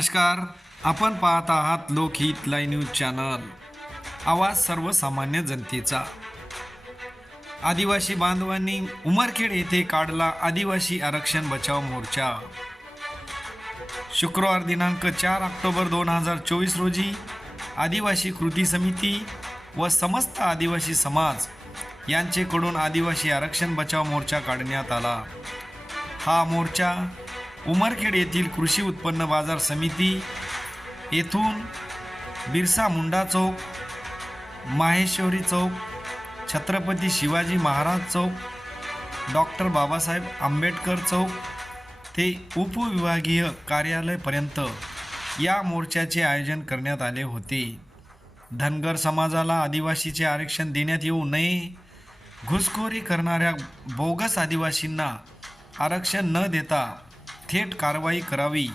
नमस्कार. आपण पाहत आहात लोकहित लाईव्ह न्यूज चॅनल, आवाज सर्वसामान्य जनतेचा. आदिवासी बांधवांनी उमरखेड येथे काढला आदिवासी आरक्षण बचाव मोर्चा. शुक्रवार दिनांक 4 ऑक्टोबर 2024 रोजी आदिवासी कृती समिती व समस्त आदिवासी समाज यांचेकडून आदिवासी आरक्षण बचाव मोर्चा काढण्यात आला. हा मोर्चा उमरखेड येथील कृषी उत्पन्न बाजार समिती येथून बिरसा मुंडा चौक, माहेश्वरी चौक, छत्रपती शिवाजी महाराज चौक, डॉक्टर बाबासाहेब आंबेडकर चौक ते उपविभागीय कार्यालयापर्यंत या मोर्चाचे आयोजन करण्यात आले होते. धनगर समाजाला आदिवासीचे आरक्षण देण्यात येऊ नये, घुसखोरी करणाऱ्या बोगस आदिवासींना आरक्षण न देता थेट कारवाई करावी,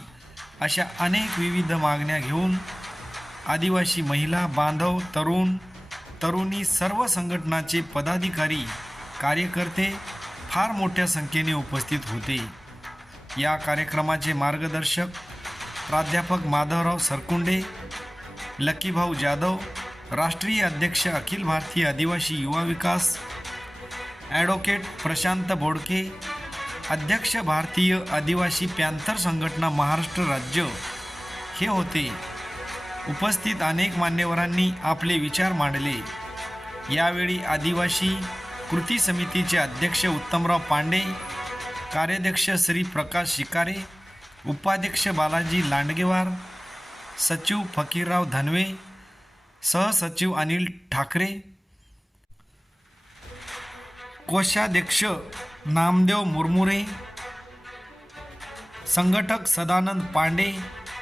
अशा अनेक विविध मागण्या घेऊन आदिवासी महिला बांधव, तरुणी, सर्व संघटनाचे पदाधिकारी, कार्यकर्ते फार मोठ्या संख्येने उपस्थित होते. या कार्यक्रमाचे मार्गदर्शक प्राध्यापक माधवराव सरकुंडे, लकीभाऊ जाधव, राष्ट्रीय अध्यक्ष अखिल भारतीय आदिवासी युवा विकास, ॲडव्होकेट प्रशांत बोडके, अध्यक्ष भारतीय आदिवासी पॅन्थर संघटना महाराष्ट्र राज्य हे होते. उपस्थित अनेक मान्यवरांनी आपले विचार मांडले. यावेळी आदिवासी कृती समितीचे अध्यक्ष उत्तमराव पांडे, कार्याध्यक्ष श्री प्रकाश शिकारे, उपाध्यक्ष बालाजी लांडगेवार, सचिव फकीरराव धनवे, सहसचिव अनिल ठाकरे, कोषाध्यक्ष नामदेव मुरमुरे, संघटक सदानंद पांडे,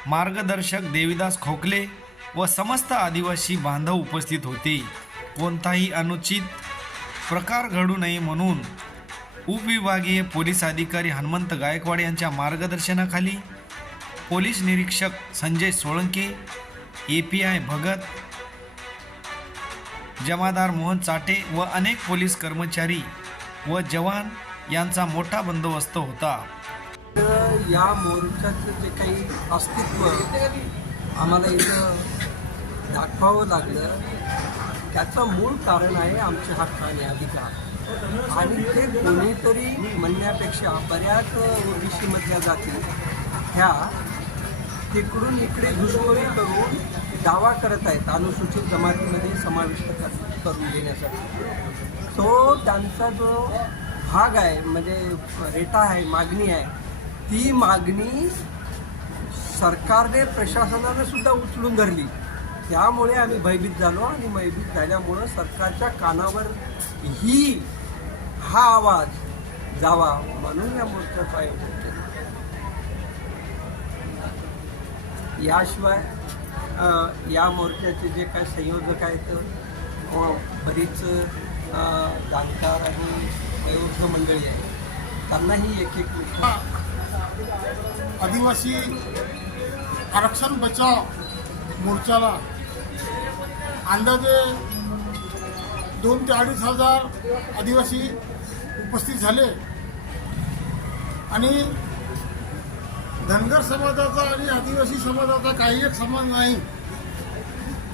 मार्गदर्शक देवीदास खोकले व समस्त आदिवासी बांधव उपस्थित होते. कोणताही अनुचित प्रकार घडू नये म्हणून उपविभागीय पोलीस अधिकारी हनुमंत गायकवाड यांच्या मार्गदर्शनाखाली पोलीस निरीक्षक संजय सोळंके, API भगत, जमादार मोहन चाटे व अनेक पोलीस कर्मचारी व जवान यांचा मोठा बंदोबस्त होता. या मोर्चाचं जे काही अस्तित्व आम्हाला इथं दाखवावं लागलं, त्याचं मूळ कारण आहे आमचे हक्क आणि अधिकार. आणि ते कोणीतरी म्हणण्यापेक्षा बऱ्याच ओबीसीमधल्या जाती ह्या तिकडून इकडे घुसखोरी करून दावा करत आहेत अनुसूचित जमातीमध्ये समाविष्ट करून देण्यासाठी. तो त्यांचा जो भाग आहे, म्हणजे रेटा आहे, मागणी आहे, ती मागणी सरकारने, प्रशासनाने सुद्धा उचलून धरली. त्यामुळे आम्ही भयभीत झालो आणि भयभीत झाल्यामुळं सरकारच्या कानावर हा आवाज जावा म्हणून या मोर्चाचं आयोजन केलं. याशिवाय या मोर्चाचे जे काही संयोजक आहेत, बरीच जाणकार आणि वयोवृद्ध मंडळी आहे, त्यांनाही एक आदिवासी आरक्षण बचाव मोर्चाला अंदाजे 2,000 ते 2,500 आदिवासी उपस्थित झाले. आणि धनगर समाजाचा आणि आदिवासी समाजाचा काही एक समाज नाही.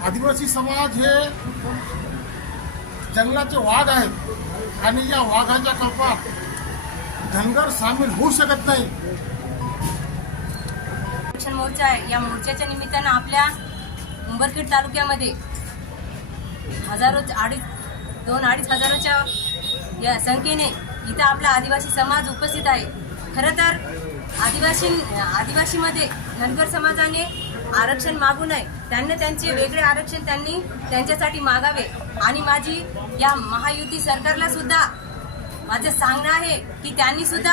आदिवासी समाज हे जंगलाचे वाघ आहेत आणि या वाघाच्या कल्पात धनगर सामील होऊ शकत नाही. आरक्षण मोर्चा आहे. या मोर्चाच्या निमित्तानं आपल्या उंबरखेड तालुक्यामध्ये दोन अडीच हजाराच्या या संख्येने इथं आपला आदिवासी समाज उपस्थित आहे. खरं तर आदिवासीमध्ये धनगर समाजाने आरक्षण मागू नये, त्यांनी त्यांचे वेगळे आरक्षण त्यांनी त्यांच्यासाठी मागावे. आणि माझी या महायुती सरकारला सुद्धा माझं सांगणं आहे की त्यांनी सुद्धा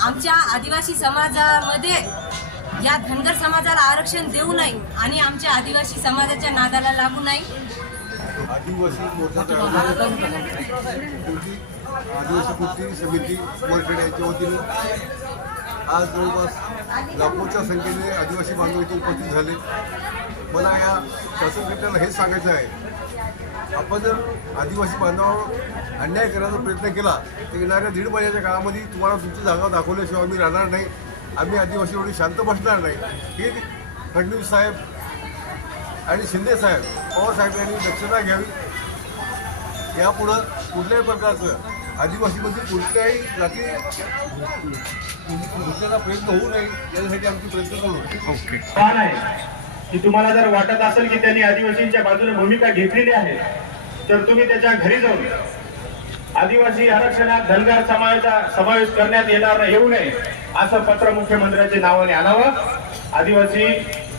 आमच्या आदिवासी समाजामध्ये या धनगर समाजाला आरक्षण देऊ नये आणि आमच्या आदिवासी समाजाच्या नादाला लागू नये. आदिवासी कृती समिती उमरखेड यांच्या वतीने आज जवळपास लाखोच्या संख्येने आदिवासी बांधव इथे उपस्थित झाले. मला या शासनकर्त्याला हेच सांगायचं आहे, आपण जर आदिवासी बांधवांवर अन्याय करण्याचा प्रयत्न केला तर येणाऱ्या 1.5 महिन्याच्या काळामध्ये तुम्हाला तुमची जागा दाखवल्याशिवाय आम्ही राहणार नाही. आम्ही आदिवासी एवढी शांत बसणार नाही. हे फडणवीस साहेब आणि शिंदे साहेब, पवार साहेब यांनी दक्षता घ्यावी. यापुढं कुठल्याही प्रकारचं आदिवासीमध्ये कोणत्याही जाती घुसण्याचा प्रयत्न होऊ नये यासाठी आमचे प्रयत्न करू. ओके. छान आहे की तुम्हाला जर वाटत असेल की त्यांनी आदिवासींच्या बाजूने भूमिका घेतलेली आहे तर तुम्ही त्याच्या घरी जाऊन आदिवासी आरक्षणात धनगर समाजाचा समावेश करण्यात येऊ नये असं पत्र मुख्यमंत्र्यांच्या नावाने आणावं. आदिवासी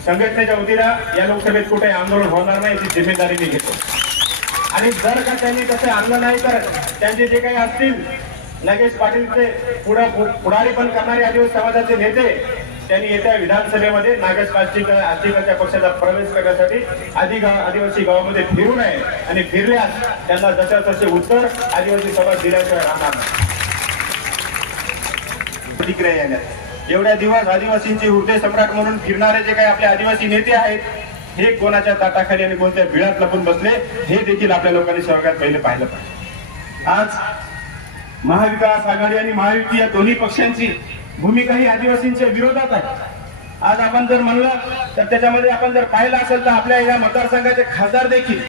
संघटनेच्या वतीनं या लोकसभेत कुठे आंदोलन होणार नाही याची जिम्मेदारी मी घेतो. आणि जर का त्यांनी तसं आणलं नाही तर त्यांचे जे काही असतील नागेश पाटीलचे पुढारी पण करणारे आदिवासी समाजाचे नेते त्यांनी येत्या विधानसभेमध्ये नागेश पाटीलच्या पक्षाचा प्रवेश करण्यासाठी आदिवासी गावामध्ये फिरू नये आणि फिरल्यास त्यांना जशा तसे उत्तर आदिवासी समाज दिल्याशिवाय राहणार नाही. प्रतिक्रिया येण्यात एवढ्या दिवस आदिवासींचे हृदय सम्राट म्हणून फिरणारे जे काही आपले आदिवासी नेते आहेत हे कोणाच्या ताटाखाली आणि कोणत्या बिळात लपून बसले हे देखील आपल्या लोकांनी सर्वात पहिले पाहिलं पाहिजे. आज महाविकास आघाडी आणि महायुती या दोन्ही पक्षांची भूमिका ही आदिवासींच्या विरोधात आहे. आज आपण जर म्हणलं तर त्याच्यामध्ये आपण जर पाहिलं असेल तर आपल्या या मतदारसंघाचे खासदार देखील